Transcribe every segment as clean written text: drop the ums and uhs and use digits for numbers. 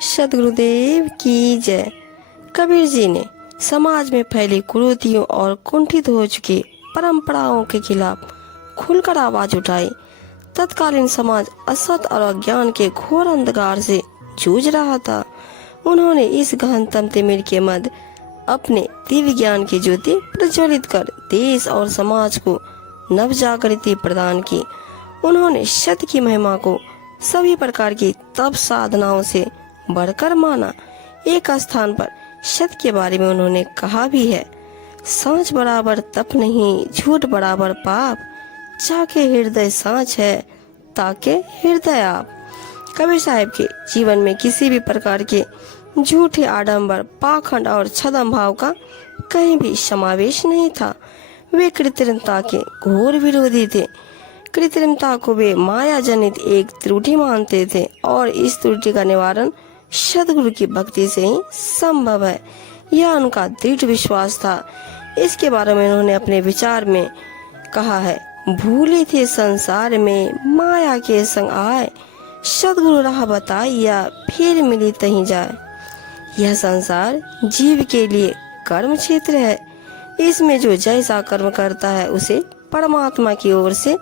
सद्गुरुदेव की जय। कबीर जी ने समाज में फैली कुरीतियों और कुंठित हो चुकी परंपराओं के खिलाफ खुलकर आवाज उठाई। तत्कालीन समाज असत और अज्ञान के घोर अंधकार से जूझ रहा था। उन्होंने इस गहनतम तिमिर के मध्य अपने दिव्य ज्ञान की ज्योति प्रज्वलित कर देश और समाज को नव जागृति प्रदान की। उन्होंने सत्य की महिमा को सभी प्रकार की तप साधनाओं से बढ़कर माना। एक स्थान पर सत्य के बारे में उन्होंने कहा भी है, सांच बराबर तप नहीं, झूठ बराबर पाप, चाके हृदय सांच है, ताके हृदय आप। कबीर साहब के जीवन में किसी भी प्रकार के झूठे आडंबर, पाखंड और छद्म भाव का कहीं भी समावेश नहीं था। वे कृत्रिमता के घोर विरोधी थे। कृत्रिमता को वे माया जनित एक त्रुटि मानते थे और इस त्रुटि का निवारण सद्गुरु की भक्ति से ही संभव है, यह उनका दृढ़ विश्वास था। इसके बारे में उन्होंने अपने विचार में कहा है, भूले थे संसार में माया के संग आए, सद्गुरु राह बताइया फिर मिली तहीं जाए। यह संसार जीव के लिए कर्म क्षेत्र है। इसमें जो जैसा कर्म करता है उसे परमात्मा की ओर से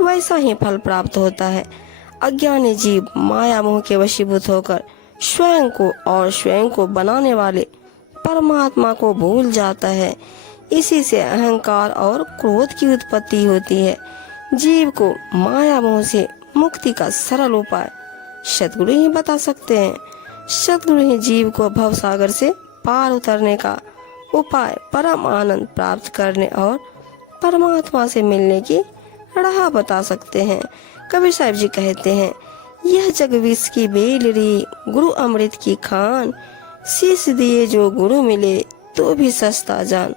वैसा ही फल प्राप्त होता है। अज्ञानी जीव माया मोह के वशीभूत होकर स्वयं को और स्वयं को बनाने वाले परमात्मा को भूल जाता है। इसी से अहंकार और क्रोध की उत्पत्ति होती है। जीव को माया मोह से मुक्ति का सरल उपाय सद्गुरु ही बता सकते हैं। सद्गुरु ही जीव को भव सागर से पार उतरने का उपाय, परम आनंद प्राप्त करने और परमात्मा से मिलने की राह बता सकते हैं। कबीर साहब जी कहते हैं, यह जग विष की बेलरी, गुरु अमृत की खान, शीश दिए जो गुरु मिले तो भी सस्ता जान।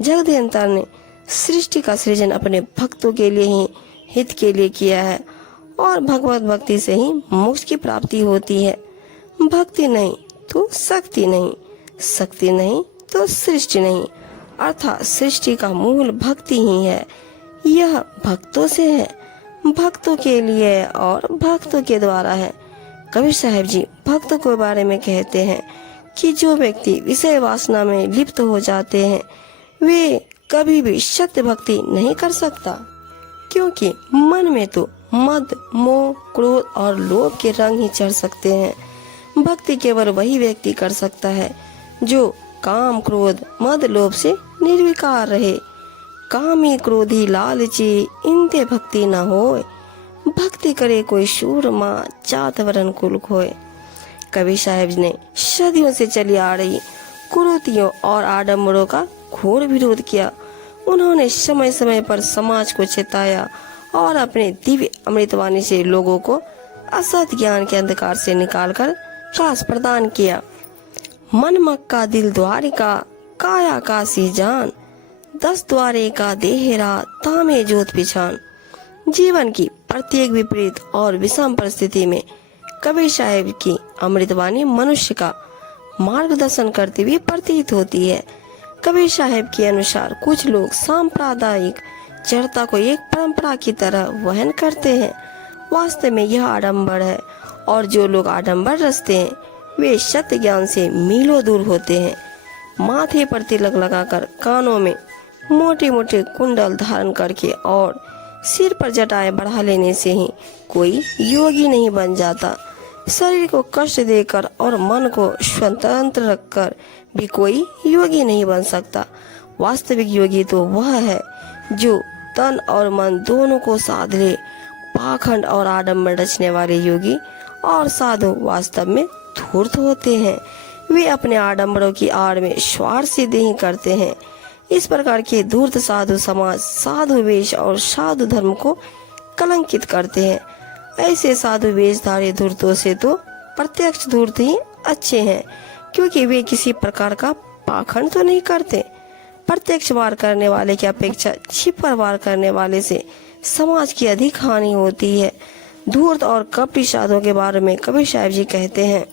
जगदंतर ने सृष्टि का सृजन अपने भक्तों के लिए ही हित के लिए किया है और भगवत भक्ति से ही मोक्ष की प्राप्ति होती है। भक्ति नहीं तो शक्ति नहीं, शक्ति नहीं तो सृष्टि नहीं, अर्थात सृष्टि का मूल भक्ति ही है। यह भक्तों से है, भक्तों के लिए और भक्तों के द्वारा है। कबीर साहब जी भक्तों के बारे में कहते हैं कि जो व्यक्ति विषय वासना में लिप्त हो जाते हैं वे कभी भी सत्य भक्ति नहीं कर सकता, क्योंकि मन में तो मद, मोह, क्रोध और लोभ के रंग ही चढ़ सकते हैं। भक्ति केवल वही व्यक्ति कर सकता है जो काम, क्रोध, मद, लोभ से निर्विकार रहे। कामी क्रोधी लालची इनते भक्ति न होए, भक्ति करे कोई शूरमा, जात वरण कुल खोए। कबीर साहब ने सदियों से चली आ रही कुरीतियों और आडंबरों का घोर विरोध किया। उन्होंने समय समय पर समाज को चेताया और अपने दिव्य अमृतवाणी से लोगों को असत ज्ञान के अंधकार से निकालकर साहस प्रदान किया। मन मक्का दिल द्वारिका, काया काशी जान, 10 द्वारे का देहरा, तामे जोत पिछान। जीवन की प्रत्येक विपरीत और विषम परिस्थिति में कबीर साहब की अमृतवाणी मनुष्य का मार्गदर्शन करती हुई प्रतीत होती है। कबीर साहब के अनुसार कुछ लोग सांप्रदायिक जड़ता को एक परंपरा की तरह वहन करते हैं। वास्तव में यह आडंबर है और जो लोग आडंबर रचते हैं वे सत्य ज्ञान से मीलों दूर होते हैं। माथे पर तिलक लगाकर, कानों में मोटे मोटे कुंडल धारण करके और सिर पर जटाएं बढ़ा लेने से ही कोई योगी नहीं बन जाता। शरीर को कष्ट देकर और मन को स्वतंत्र रखकर भी कोई योगी नहीं बन सकता। वास्तविक योगी तो वह है जो तन और मन दोनों को साध ले। पाखंड और आडंबर रचने वाले योगी और साधु वास्तव में धूर्त होते हैं। वे अपने आडंबरों की आड़ में स्वार्थ सिद्धि ही करते हैं। इस प्रकार के धूर्त साधु समाज, साधु वेश और साधु धर्म को कलंकित करते हैं। ऐसे साधु वेशधारी धूर्तों से तो प्रत्यक्ष धूर्त ही अच्छे हैं, क्योंकि वे किसी प्रकार का पाखंड तो नहीं करते। प्रत्यक्ष वार करने वाले की अपेक्षा छिपर वार करने वाले से समाज की अधिक हानि होती है। धूर्त और कपटी साधुओं के बारे में कबीर साहब जी कहते हैं,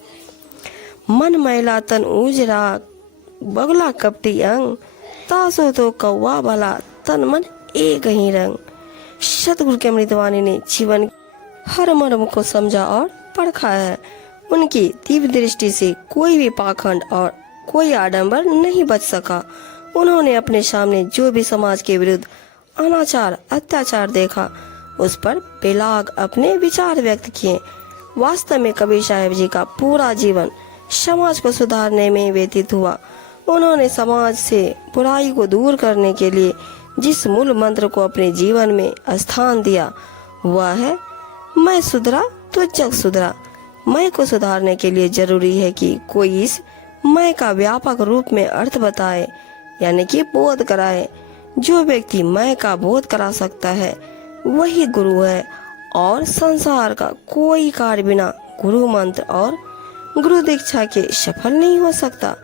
मन मैला तन उजरा, बगला कपटी अंग, तासो तो कौवा भला, तन मन एक ही रंग। सतगुरु के अमृतवाणी ने जीवन हर मर्म को समझा और परखा है। उनकी दिव्य दृष्टि से कोई भी पाखंड और कोई आडंबर नहीं बच सका। उन्होंने अपने सामने जो भी समाज के विरुद्ध अनाचार अत्याचार देखा, उस पर बेलाग अपने विचार व्यक्त किए। वास्तव में कबीर साहब जी का पूरा जीवन समाज को सुधारने में व्यतीत हुआ। उन्होंने समाज से बुराई को दूर करने के लिए जिस मूल मंत्र को अपने जीवन में स्थान दिया, वह है मैं सुधरा तो जग सुधरा। मैं को सुधारने के लिए जरूरी है कि कोई इस मैं का व्यापक रूप में अर्थ बताए, यानी कि बोध कराए। जो व्यक्ति मैं का बोध करा सकता है वही गुरु है, और संसार का कोई कार्य बिना गुरु मंत्र और गुरु दीक्षा के सफल नहीं हो सकता।